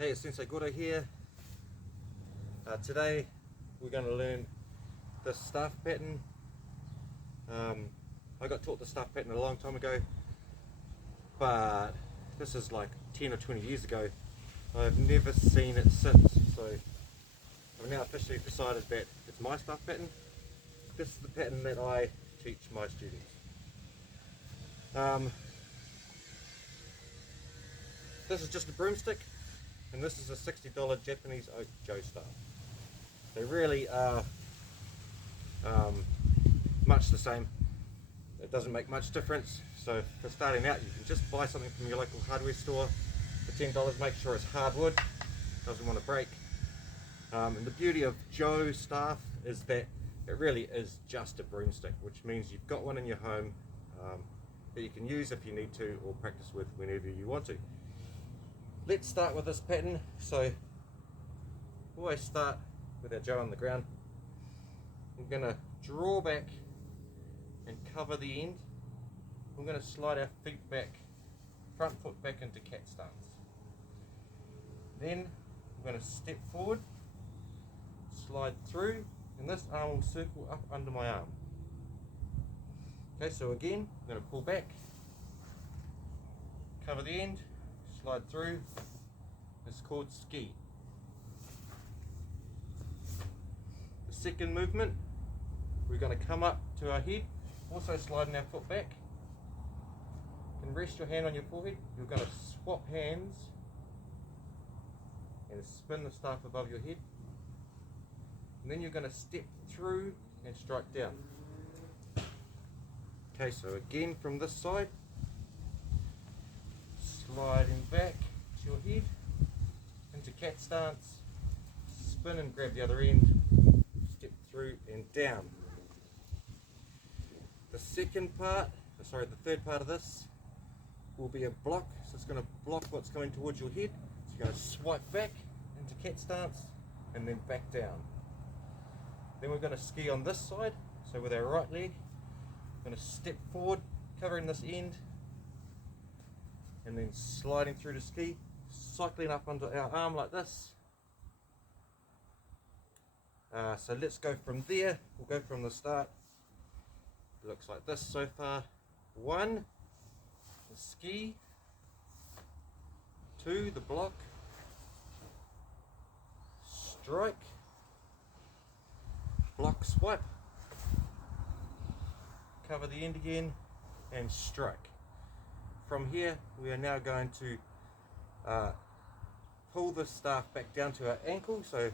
Hey, it's Sensei Goro here. Today we're going to learn the staff pattern. I got taught the staff pattern a long time ago, but this is like 10 or 20 years ago. I've never seen it since, so I've now officially decided that it's my staff pattern. This is the pattern that I teach my students. This is just a broomstick, and this is a $60 Japanese oak Joe staff. They really are much the same. It doesn't make much difference. So for starting out, you can just buy something from your local hardware store for $10. Make sure it's hardwood, doesn't want to break. And the beauty of Joe staff is that it really is just a broomstick, which means you've got one in your home that you can use if you need to, or practice with whenever you want to. Let's start with this pattern. So always start with our Joe on the ground. I'm going to draw back and cover the end. I'm going to slide our feet back, front foot back into cat stance. Then I'm going to step forward, slide through, and this arm will circle up under my arm. Okay, so again, I'm going to pull back, cover the end, slide through. It's called ski. The second movement, we're going to come up to our head, also sliding our foot back. You can rest your hand on your forehead. You're going to swap hands and spin the staff above your head. And then you're going to step through and strike down. Okay, so again from this side, sliding back to your head into cat stance, spin and grab the other end, step through and down. The third part of this will be a block, so it's going to block what's coming towards your head. So you're going to swipe back into cat stance and then back down. Then we're going to ski on this side, so with our right leg, we're going to step forward, covering this end, and then sliding through to ski, cycling up onto our arm like this. So let's go from there. We'll go from the start. It looks like this so far. 1, the ski. 2, the block. Strike. Block, swipe. Cover the end again and strike. From here, we are now going to pull the staff back down to our ankle, so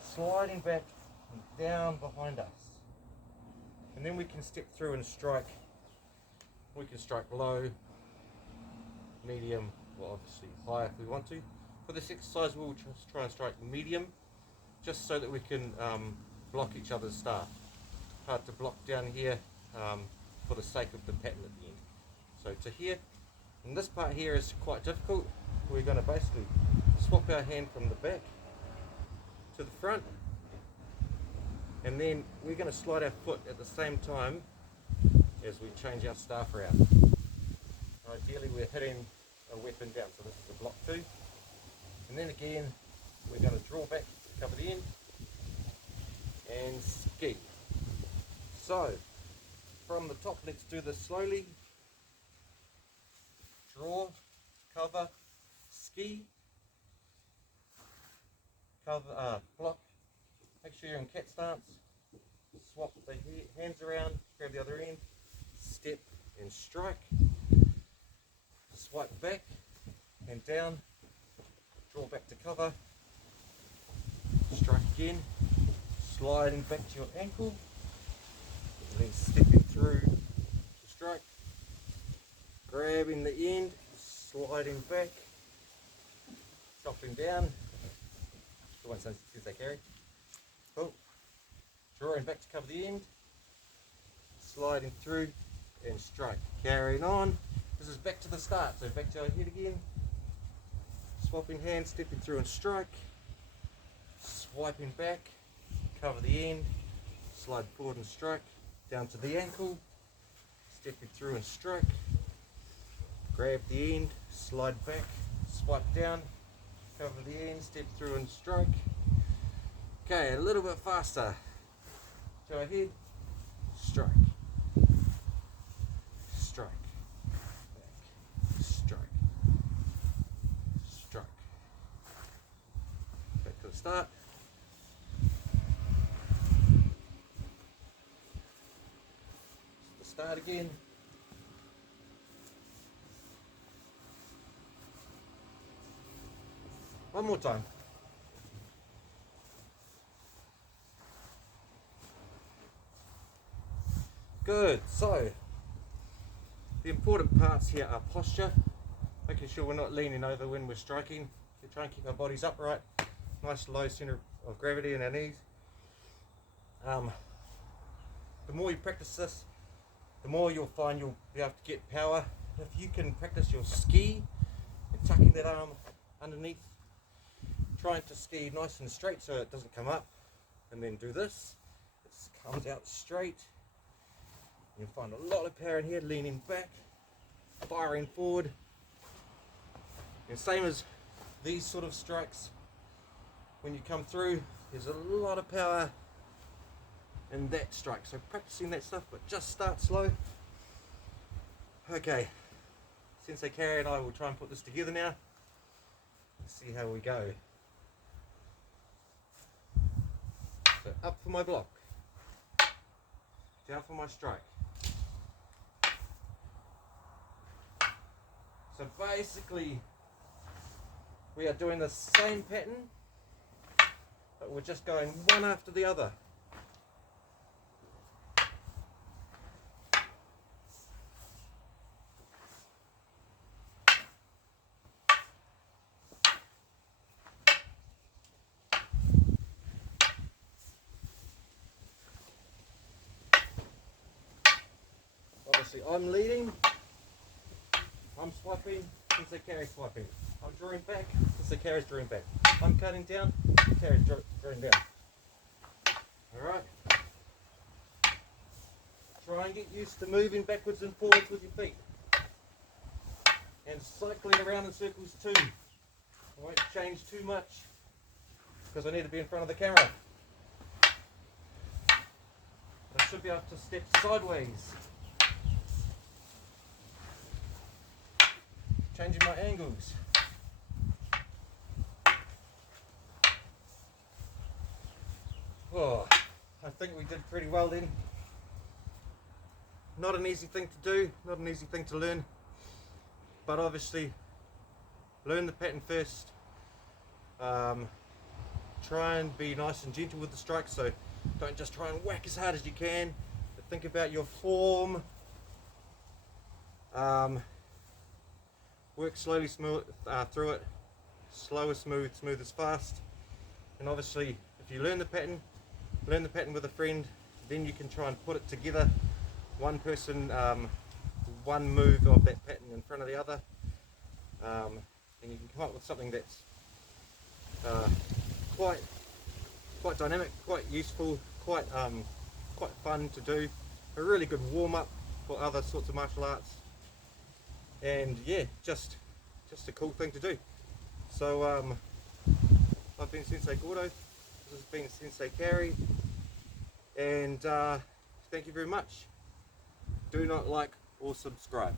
sliding back and down behind us. And then we can step through and strike. We can strike low, medium, well obviously high if we want to. For this exercise we'll just try and strike medium, just so that we can block each other's staff. Hard to block down here for the sake of the pattern at the end. So to here, and this part here is quite difficult. We're going to basically swap our hand from the back to the front, and then we're going to slide our foot at the same time as we change our staff around. Ideally we're hitting a weapon down, so this is a block 2. And then again we're going to draw back to cover the end and ski. So from the top, let's do this slowly. Draw, cover, ski, cover, block. Make sure you're in cat stance. Swap the hands around, grab the other end, step and strike. Swipe back and down, draw back to cover, strike again, sliding back to your ankle, and then stepping through to strike, grabbing the end, sliding back, chopping down. The one since they carry. Cool. Drawing back to cover the end, sliding through and strike. Carrying on. This is back to the start, so back to our head again. Swapping hands, stepping through and strike. Swiping back, cover the end, slide forward and strike. Down to the ankle, stepping through and strike. Grab the end, slide back, swipe down, cover the end, step through and strike. Okay, a little bit faster. Go ahead, strike, strike, back, strike, strike. Back to the start. Start again. One more time. Good. So the important parts here are posture, making sure we're not leaning over when we're striking. We try and keep our bodies upright, nice low center of gravity in our knees. The more you practice this, the more you'll find you'll be able to get power. If you can practice your ski and tucking that arm underneath, trying to ski nice and straight so it doesn't come up, and then do this, it comes out straight. You'll find a lot of power in here, leaning back, firing forward. And same as these sort of strikes, when you come through, there's a lot of power in that strike. So practicing that stuff, but just start slow. Okay, Sensei Carrie and I will try and put this together now. Let's see how we go. So up for my block, down for my strike. So basically, we are doing the same pattern, but we're just going one after the other. Obviously, I'm leading, I'm swiping, Sensei Carrie's swiping. I'm drawing back, Sensei Carrie's drawing back. I'm cutting down, Carrie's drawing down. Alright. Try and get used to moving backwards and forwards with your feet. And cycling around in circles too. I won't change too much because I need to be in front of the camera. I should be able to step sideways. Changing my angles. Oh, I think we did pretty well then. Not an easy thing to do, not an easy thing to learn, but obviously learn the pattern first. Try and be nice and gentle with the strike, so don't just try and whack as hard as you can, but think about your form. Work slowly through it, slow is smooth, smooth is fast. And obviously if you learn the pattern with a friend, then you can try and put it together, one person, one move of that pattern in front of the other, and you can come up with something that's quite dynamic, quite useful, quite fun to do, a really good warm-up for other sorts of martial arts. And yeah, just a cool thing to do. So I've been Sensei Gordo, this has been Sensei Carrie, and thank you very much. Do not like or subscribe.